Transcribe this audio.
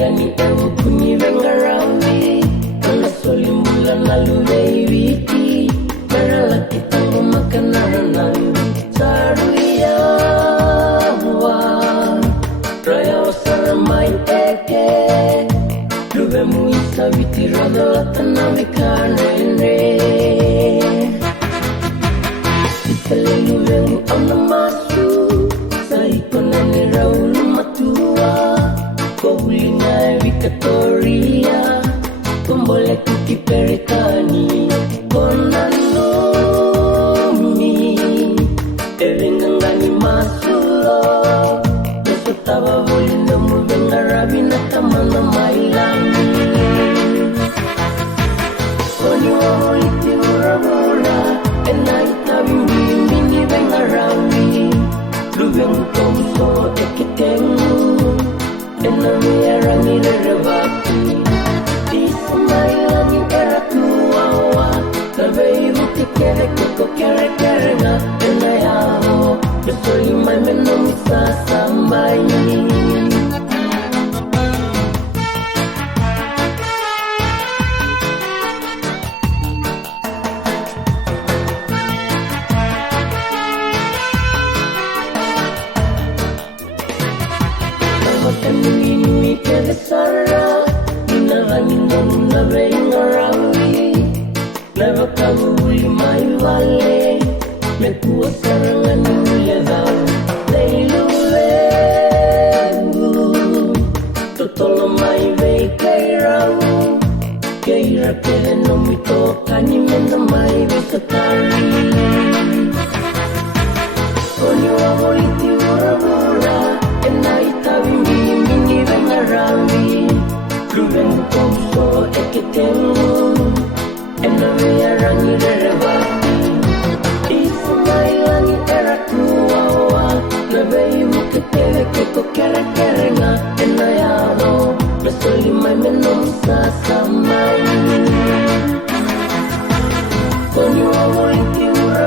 yani ewu kuni vengarami Kala soli mula nalu veiwiti Marala kitango makanaranawi Saruya huan Raya osara mai eke Luve muisa viti radala tanami kanene Itale luvengu amna masu Saikonane raulu matua Kohulinga Victoria Tombole kuki perekani Konanomi Evengangani masulo Nesotaba volino muvengarabi Natamana mailami Koni wa voliti uravula Enaitabi mini vengarami Luvengu tomso ekitengu Enami arangi revati Ismailangi era tuawa Navei vuti kere koko kere kere na Enayamo Besoli mai menomi sasambai Nui kere sara Inarani nonu na vengarami Leva kabuli mai vale Mekua sarangani ulevau Leiluvengu Totolo mai vei keirau Keira kere no mitoka ni mena mai vesatari Koni wa voliti ura Enaitabi mini vengarami Luvengu tomso ekitengu Ename arangi revati Ismailangi era tuawa Navei muketele keko kere kere nga Enayaro Besoli mai menom sasamai Koni wa voliti ura